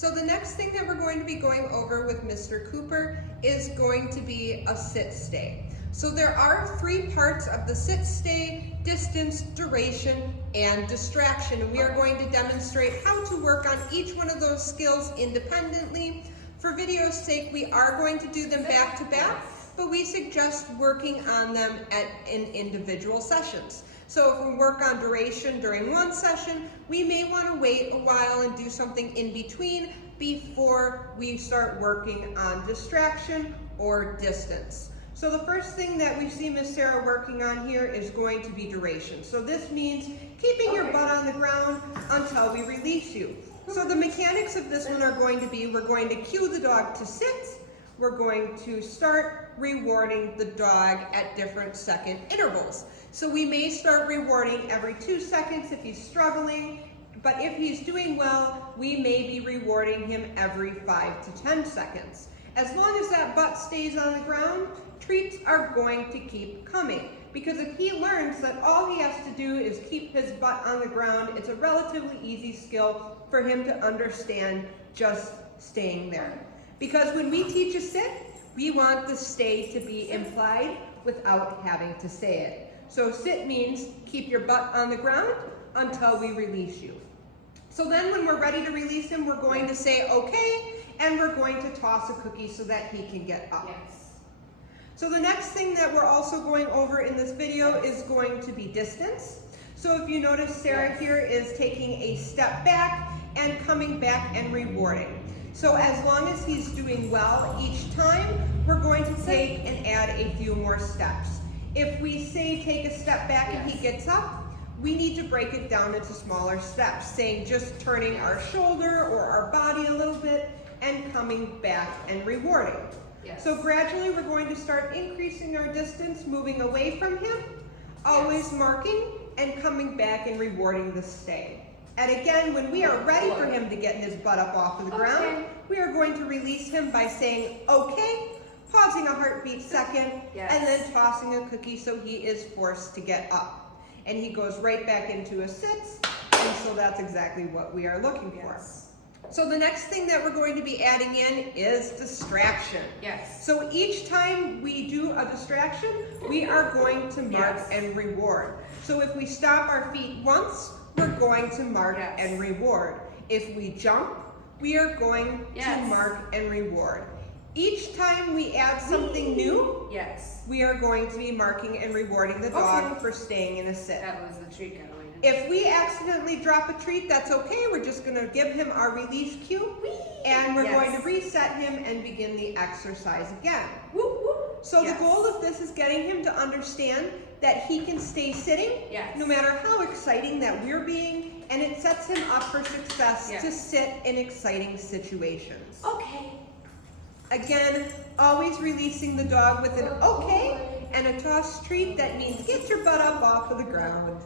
So the next thing that we're going to be going over with Mr. Cooper is going to be a sit-stay. So there are 3 parts of the sit-stay: distance, duration, and distraction. And we are going to demonstrate how to work on each one of those skills independently. For video's sake, we are going to do them back to back, but we suggest working on them in individual sessions. So if we work on duration during one session, we may want to wait a while and do something in between before we start working on distraction or distance. So the first thing that we see Miss Sarah working on here is going to be duration. So this means keeping your butt on the ground until we release you. So the mechanics of this one are going to be, we're going to cue the dog to sit. We're going to start rewarding the dog at different second intervals. So we may start rewarding every 2 seconds if he's struggling, but if he's doing well, we may be rewarding him every 5 to 10 seconds. As long as that butt stays on the ground, treats are going to keep coming. Because if he learns that all he has to do is keep his butt on the ground, it's a relatively easy skill for him to understand just staying there. Because when we teach a sit, we want the stay to be implied without having to say it. So sit means keep your butt on the ground until we release you. So then when we're ready to release him, we're going to say okay, and we're going to toss a cookie so that he can get up. Yes. So the next thing that we're also going over in this video is going to be distance. So if you notice, Sarah here is taking a step back and coming back and rewarding. So as long as he's doing well each time, we're going to take and add a few more steps. If we say take a step back and he gets up, we need to break it down into smaller steps, saying just turning our shoulder or our body a little bit and coming back and rewarding. Yes. So gradually we're going to start increasing our distance, moving away from him, always marking and coming back and rewarding the stay. And again, when we are ready for him to get his butt up off of the ground, we are going to release him by saying okay, pausing a heartbeat second, and then tossing a cookie so he is forced to get up. And he goes right back into a sit, and so that's exactly what we are looking for. So the next thing that we're going to be adding in is distraction. Yes. So each time we do a distraction, we are going to mark and reward. So if we stop our feet once, we're going to mark and reward. If we jump, we are going to mark and reward. Each time we add something new, we are going to be marking and rewarding the dog for staying in a sit. That was the treat I wanted. If we accidentally drop a treat, that's okay. We're just going to give him our release cue, and we're going to reset him and begin the exercise again. So the goal of this is getting him to understand that he can stay sitting no matter how exciting that we're being, and it sets him up for success to sit in exciting situations. Okay. Again, always releasing the dog with an okay and a toss treat that means get your butt up off of the ground.